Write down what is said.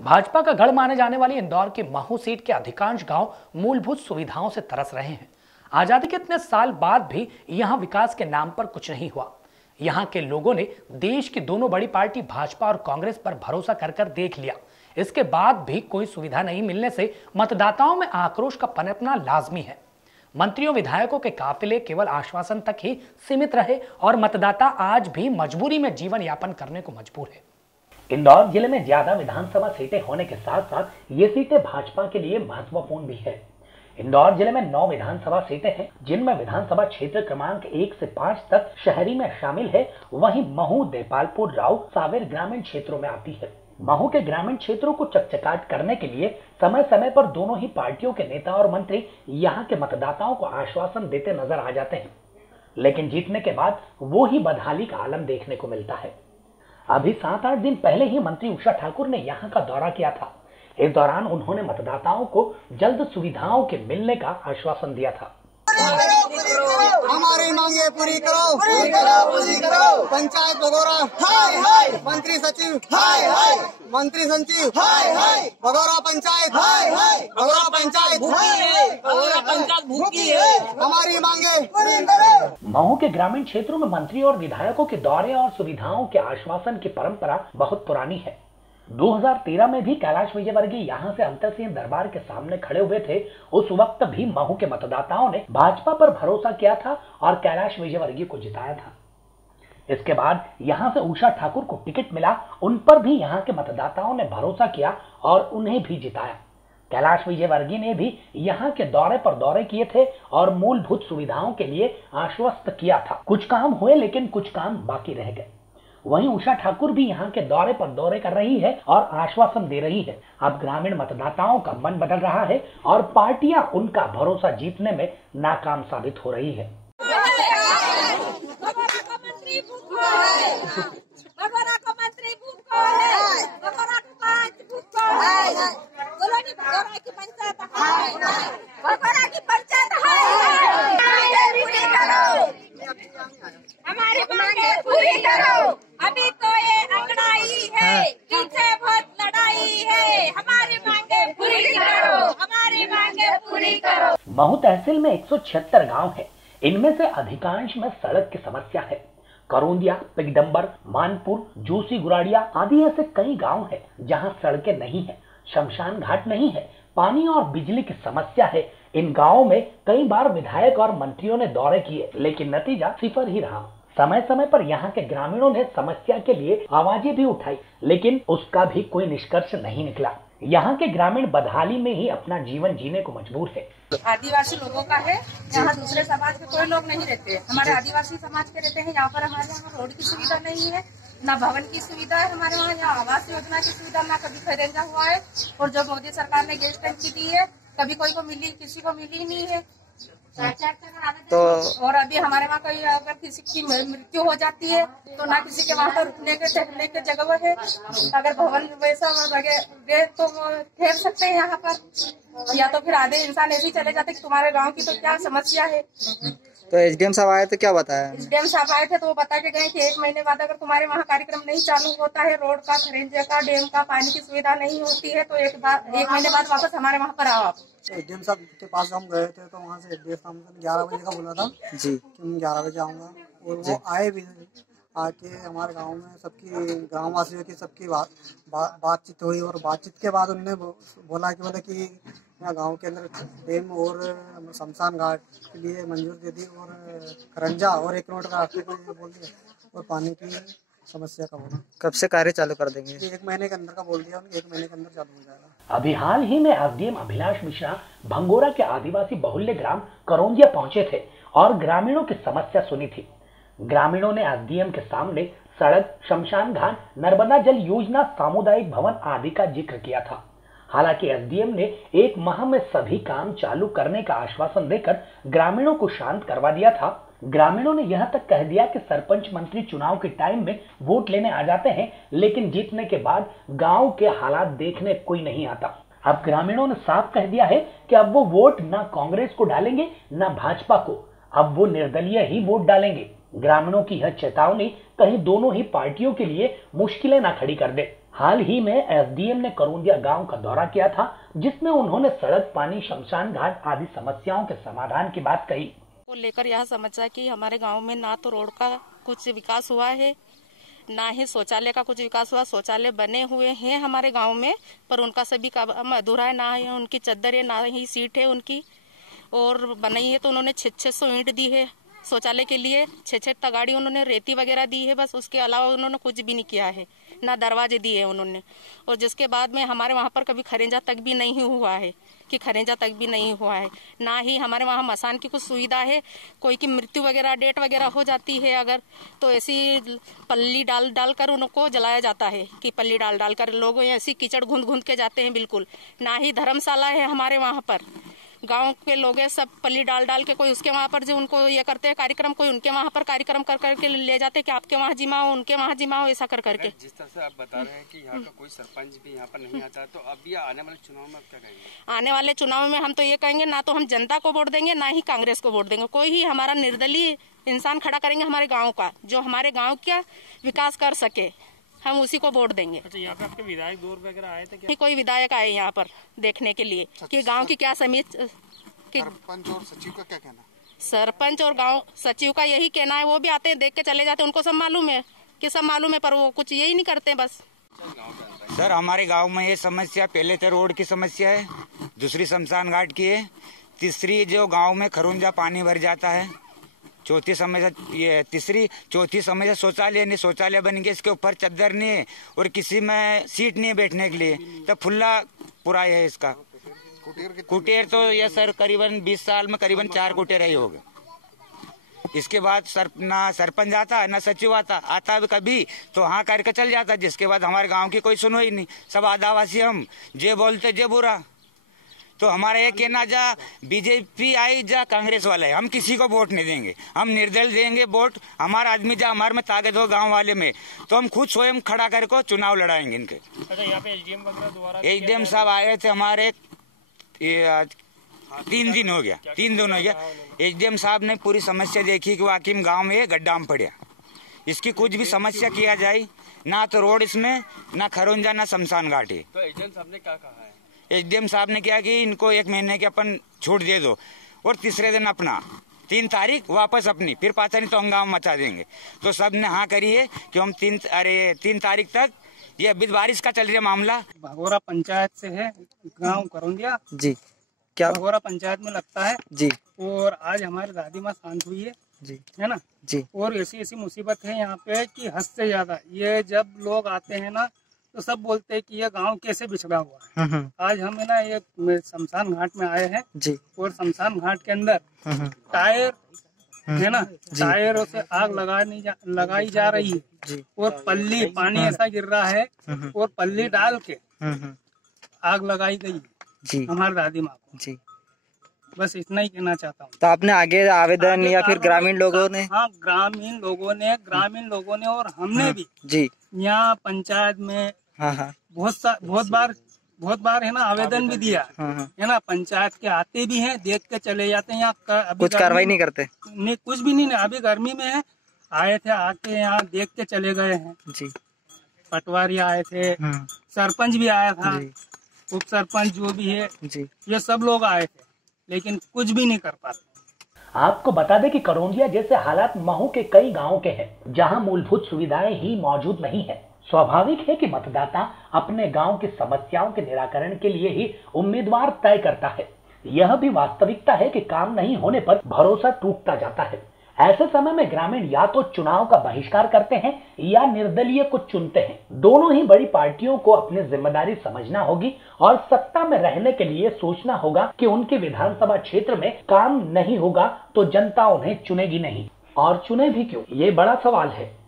भाजपा का गढ़ माने जाने वाली इंदौर की महू सीट के अधिकांश गांव मूलभूत सुविधाओं से तरस रहे हैं। आजादी के इतने साल बाद भी यहां विकास के नाम पर कुछ नहीं हुआ। यहां के लोगों ने देश की दोनों बड़ी पार्टी भाजपा और कांग्रेस पर भरोसा कर देख लिया। इसके बाद भी कोई सुविधा नहीं मिलने से मतदाताओं में आक्रोश का पनपना लाजमी है। मंत्रियों विधायकों के काफिले केवल आश्वासन तक ही सीमित रहे और मतदाता आज भी मजबूरी में जीवन यापन करने को मजबूर है। इंदौर जिले में ज्यादा विधानसभा सीटें होने के साथ साथ ये सीटें भाजपा के लिए महत्वपूर्ण भी है। इंदौर जिले में 9 विधानसभा सीटें हैं, जिनमें विधानसभा क्षेत्र क्रमांक 1 से 5 तक शहरी में शामिल है। वहीं महू, देपालपुर, राऊ, सावेर ग्रामीण क्षेत्रों में आती है। महू के ग्रामीण क्षेत्रों को चकचकाट करने के लिए समय समय पर दोनों ही पार्टियों के नेता और मंत्री यहाँ के मतदाताओं को आश्वासन देते नजर आ जाते हैं, लेकिन जीतने के बाद वो ही बदहाली का आलम देखने को मिलता है। अभी 7-8 दिन पहले ही मंत्री उषा ठाकुर ने यहाँ का दौरा किया था। इस दौरान उन्होंने मतदाताओं को जल्द सुविधाओं के मिलने का आश्वासन दिया था। हमारी मांगे पूरी करो, पूरी करो, पूरी करो। पंचायत भगोरा हाय हाय, मंत्री सचिव हाय हाय, मंत्री सचिव हाय हाय, भगोरा पंचायत हाय हाय, भगोरा पंचायत भूखी है, भगोरा पंचायत भूखी है। हमारी मांगे पूरी करो। महू के ग्रामीण क्षेत्रों में मंत्री और विधायकों के दौरे और सुविधाओं के आश्वासन की परंपरा बहुत पुरानी है। 2013 में भी कैलाश विजयवर्गीय यहाँ से अंतर सिंह दरबार के सामने खड़े हुए थे। उस वक्त भी महू के मतदाताओं ने भाजपा पर भरोसा किया था और कैलाश विजयवर्गीय को जिताया था। इसके बाद यहाँ से उषा ठाकुर को टिकट मिला, उन पर भी यहाँ के मतदाताओं ने भरोसा किया और उन्हें भी जिताया। कैलाश विजयवर्गीय ने भी यहाँ के दौरे पर दौरे किए थे और मूलभूत सुविधाओं के लिए आश्वस्त किया था। कुछ काम हुए, लेकिन कुछ काम बाकी रह गए। वहीं उषा ठाकुर भी यहाँ के दौरे पर दौरे कर रही है और आश्वासन दे रही है। अब ग्रामीण मतदाताओं का मन बदल रहा है और पार्टियां उनका भरोसा जीतने में नाकाम साबित हो रही है। हमारी मांगे पूरी करो। अभी तो ये अंगड़ाई है, पीछे बहुत लड़ाई है। हमारी मांगे पूरी करो, हमारी मांगे पूरी करो। महू तहसील में 176 गांव है। इनमें से अधिकांश में सड़क की समस्या है। करोंदिया, पिगडम्बर, मानपुर, जोशी गुराड़िया आदि ऐसे कई गांव है जहां सड़कें नहीं है, शमशान घाट नहीं है, पानी और बिजली की समस्या है। इन गांवों में कई बार विधायक और मंत्रियों ने दौरे किए, लेकिन नतीजा सिफर ही रहा। समय समय पर यहाँ के ग्रामीणों ने समस्या के लिए आवाजें भी उठाई, लेकिन उसका भी कोई निष्कर्ष नहीं निकला। यहाँ के ग्रामीण बदहाली में ही अपना जीवन जीने को मजबूर है। आदिवासी लोगों का है, यहाँ दूसरे समाज के कोई लोग नहीं रहते। हमारे आदिवासी समाज के रहते हैं। यहाँ पर हमारे यहाँ रोड की सुविधा नहीं है, ना भवन की सुविधा है। हमारे वहाँ यहाँ आवास योजना की सुविधा ना कभी खरीदा हुआ है, और जो मोदी सरकार ने गैस टंकी दी है कभी कोई को मिली, किसी को मिली नहीं है। तो और अभी हमारे वहाँ कोई अगर किसी की मृत्यु हो जाती है तो ना किसी के वहाँ पर रुकने के ठहरने की जगह है। अगर भवन वैसा लगे तो वो ठहर सकते हैं यहाँ पर, या तो फिर आधे इंसान ऐसे चले जाते कि तुम्हारे गांव की तो क्या समस्या है। तो एसडीएम साहब आए तो क्या बताया? एसडीएम साहब आए थे तो वो बता के गए कि 1 महीने बाद अगर तुम्हारे वहाँ कार्यक्रम नहीं चालू होता है, रोड का, खरेंजे का, डैम का, पानी की सुविधा नहीं होती है, तो 1 महीने बाद वापस हमारे वहाँ पर आओ आप। एसडीएम साहब के पास हम गए थे तो वहाँ से एसडीएम साहब ने 11 बजे का बोला था जी कि मैं 11 बजे आऊँगा, और वो आए भी। आके हमारे गांव में सबकी, ग्रामवासियों की सबकी बातचीत हुई, और बातचीत के बाद उन्होंने बोला कि यहाँ गांव के अंदर डैम और शमशान घाट के लिए मंजूर दे दी, और खरंजा और 1 किलोमीटर का रास्ते को बोल दिया, और पानी की समस्या का बोला। कब से कार्य चालू कर देंगे? 1 महीने के अंदर का बोल दिया, 1 महीने के अंदर चालू हो जाएगा। अभी हाल ही में एसडीएम अभिलाष मिश्रा भंगोरा के आदिवासी बहुल्य ग्राम करोंदिया पहुंचे थे और ग्रामीणों की समस्या सुनी थी। ग्रामीणों ने एसडीएम के सामने सड़क, शमशान घाट, नर्मदा जल योजना, सामुदायिक भवन आदि का जिक्र किया था। हालांकि एसडीएम ने 1 माह में सभी काम चालू करने का आश्वासन देकर ग्रामीणों को शांत करवा दिया था। ग्रामीणों ने यह तक कह दिया कि सरपंच मंत्री चुनाव के टाइम में वोट लेने आ जाते हैं, लेकिन जीतने के बाद गांव के हालात देखने कोई नहीं आता। अब ग्रामीणों ने साफ कह दिया है कि अब वो वोट ना कांग्रेस को डालेंगे ना भाजपा को, अब वो निर्दलीय ही वोट डालेंगे। ग्रामीणों की यह चेतावनी कहीं दोनों ही पार्टियों के लिए मुश्किलें ना खड़ी कर दे। हाल ही में एसडीएम ने करौंदिया गांव का दौरा किया था, जिसमें उन्होंने सड़क, पानी, शमशान घाट आदि समस्याओं के समाधान की बात कही। को लेकर यह समस्या कि हमारे गांव में ना तो रोड का कुछ विकास हुआ है, ना ही शौचालय का कुछ विकास हुआ। शौचालय बने हुए हैं हमारे गांव में, पर उनका सभी काम अधूरा है। ना ही उनकी चद्दर है, ना ही सीट है उनकी, और बनाई है तो उन्होंने 600 ईंट दी है शौचालय के लिए, 6 तगाड़ी उन्होंने रेती वगैरह दी है, बस उसके अलावा उन्होंने कुछ भी नहीं किया है, ना दरवाजे दिए उन्होंने। और जिसके बाद में हमारे वहाँ पर कभी खरेंजा तक भी नहीं हुआ है, कि खरेंजा तक भी नहीं हुआ है। ना ही हमारे वहाँ मसान की कुछ सुविधा है, कोई की मृत्यु वगैरह, डेट वगैरह हो जाती है अगर, तो ऐसी पल्ली डाल कर उनको जलाया जाता है, कि पल्ली डाल कर लोग ऐसी कीचड़ घुंद के जाते हैं बिल्कुल। ना ही धर्मशाला है हमारे वहाँ पर, गांव के लोग हैं सब पल्ली डाल के, कोई उसके वहाँ पर जो उनको ये करते हैं कार्यक्रम, कोई उनके वहाँ पर कार्यक्रम कर करके ले जाते हैं कि आपके वहाँ जिमाओ, उनके वहाँ जिमाओ, ऐसा कर करके। जिस तरह से आप बता रहे हैं कि यहाँ का कोई सरपंच भी यहाँ पर नहीं आता है, तो अब ये आने वाले चुनाव में आप क्या कहेंगे? आने वाले चुनाव में हम तो ये कहेंगे, ना तो हम जनता को वोट देंगे, ना ही कांग्रेस को वोट देंगे। कोई ही हमारा निर्दलीय इंसान खड़ा करेंगे हमारे गाँव का, जो हमारे गाँव का विकास कर सके, हम उसी को वोट देंगे। अच्छा, यहाँ पे आपके विधायक दौर वगैरह आए थे क्या? कोई विधायक आए यहाँ पर देखने के लिए कि गाँव की क्या सरपंच और सचिव का क्या कहना है? सरपंच और गांव सचिव का यही कहना है, वो भी आते हैं, देख के चले जाते हैं, उनको सब मालूम है कि सब मालूम है, पर वो कुछ यही नहीं करते बस। सर, हमारे गांव में ये समस्या पहले तो रोड की समस्या है, दूसरी शमशान घाट की है, तीसरी जो गांव में खरुंजा पानी भर जाता है, चौथी समस्या शौचालय नहीं, शौचालय बन गए, इसके ऊपर चद्दर नहीं है और किसी में सीट नहीं है बैठने के लिए, तो फुल्ला पूरा है इसका। कुटेर तो ये सर करीबन 20 साल में करीबन 4 कुटेर ही हो गए। इसके बाद ना सरपंच आता ना सचिव आता भी कभी तो हाँ करके चल जाता, जिसके बाद हमारे गांव की कोई सुनवाई नहीं, सब आदिवासी हम जे बोलते जे बुरा। तो हमारा ये कहना, जा बीजेपी आई जा कांग्रेस वाला है, हम किसी को वोट नहीं देंगे, हम निर्दल देंगे वोट। हमारा आदमी जा हमारे में ताकत हो गांव वाले में, तो हम खुद स्वयं खड़ा करके चुनाव लड़ाएंगे इनके। अच्छा, यहाँ पे एसडीएम वगैरह द्वारा एसडीएम साहब आए थे हमारे, ये आज 3 दिन हो गया, 3 दिन हो गया। एसडीएम साहब ने पूरी समस्या देखी कि वाकई में गांव में गड्ढा में पड़ा, इसकी कुछ भी समस्या किया जाए, ना तो रोड इसमें, ना खरुंजा, ना शमशान घाट है। तो एसडीएम साहब ने क्या कहा है? एसडीएम साहब ने क्या कि इनको 1 महीने की अपन छूट दे दो और तीसरे दिन अपना 3 तारीख वापस अपनी, फिर पता नहीं तो हंगामा मचा देंगे। तो सब ने हाँ करी है कि हम 3 तारीख तक, ये अभी बारिश का चल रहा है मामला। भगोरा पंचायत से है, गांव करौंदिया जी, क्या भगोरा पंचायत में लगता है जी। और आज हमारी दादी माँ शांत हुई है जी, है ना जी। और ऐसी मुसीबत है यहाँ पे कि हद से ज्यादा। ये जब लोग आते हैं ना तो सब बोलते हैं कि ये गांव कैसे बिछड़ा हुआ है। आज हम है ना ये शमशान घाट में आए हैं जी, और शमशान घाट के अंदर टायर है ना, टायरों से आग लगाई जा रही है जी। और पल्ली पानी ऐसा गिर रहा है और पल्ली डाल के आग लगाई गई है जी हमारी दादी माँ को जी। बस इतना ही कहना चाहता हूँ। तो आपने आगे आवेदन या फिर ग्रामीण लोगों ने? हाँ, ग्रामीण लोगों ने और हमने भी जी यहाँ पंचायत में हाँ बहुत बार है ना आवेदन भी दिया है ना। पंचायत के आते भी हैं, देख के चले जाते हैं। यहाँ कुछ कार्रवाई नहीं करते? नहीं, कुछ भी नहीं। अभी गर्मी में है, आए थे, आके यहाँ देख के चले गए हैं जी। पटवारी आए थे, सरपंच भी आया था, उप सरपंच जो भी है जी, ये सब लोग आए थे, लेकिन कुछ भी नहीं कर पाते। आपको बता दें कि करौंदिया जैसे हालात महू के कई गांवों के हैं, जहां मूलभूत सुविधाएं ही मौजूद नहीं है। स्वाभाविक है कि मतदाता अपने गांव की समस्याओं के निराकरण के लिए ही उम्मीदवार तय करता है। यह भी वास्तविकता है कि काम नहीं होने पर भरोसा टूटता जाता है। ऐसे समय में ग्रामीण या तो चुनाव का बहिष्कार करते हैं या निर्दलीय को चुनते हैं। दोनों ही बड़ी पार्टियों को अपनी जिम्मेदारी समझना होगी और सत्ता में रहने के लिए सोचना होगा कि उनके विधानसभा क्षेत्र में काम नहीं होगा तो जनता उन्हें चुनेगी नहीं, और चुने भी क्यों, ये बड़ा सवाल है।